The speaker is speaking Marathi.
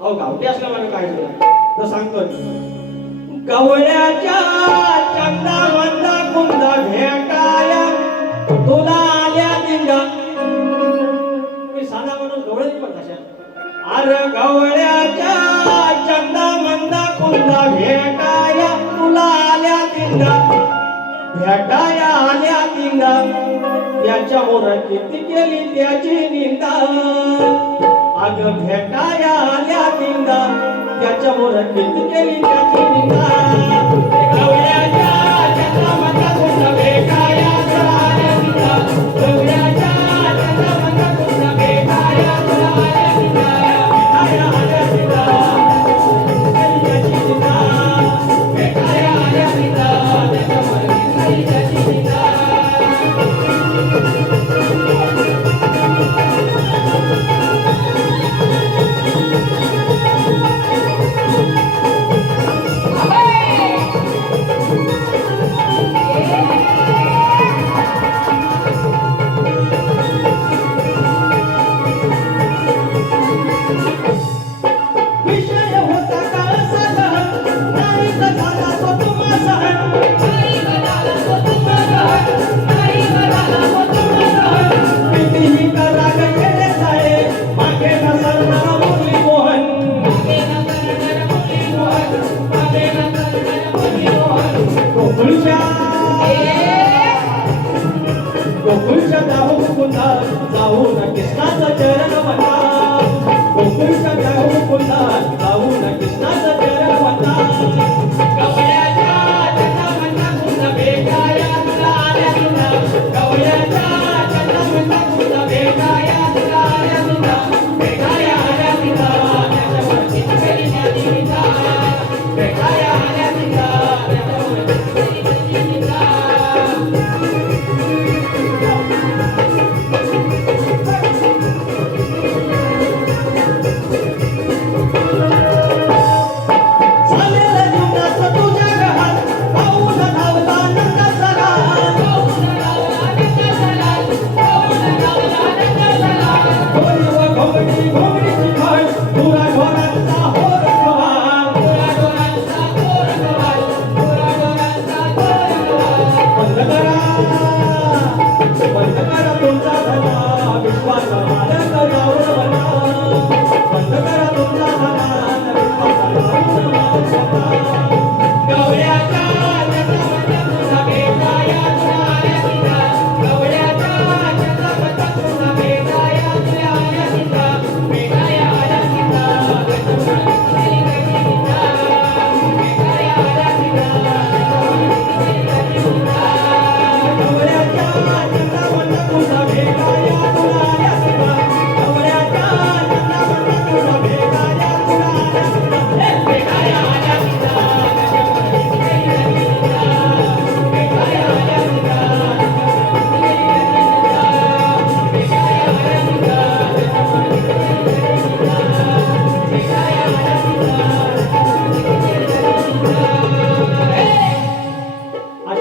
अहो गावठी असल्यामुळे काय झालं तर सांगतो गवळ्याच्या चंदा मंदा कुंदा भेटाया तुला आल्या दिंडा तुम्ही साधा म्हणून गवळणी पण कशा अरे गवळ्याच्या चंदा मंदा कुंदा भेटाया तुला आल्या दिंडा भेटाया आल्या दिंडा त्याच्या मोर किती केली त्याची निंदा अग भेटाया आल्या दिंडा त्याच्या मोर किती केली त्याची निंदा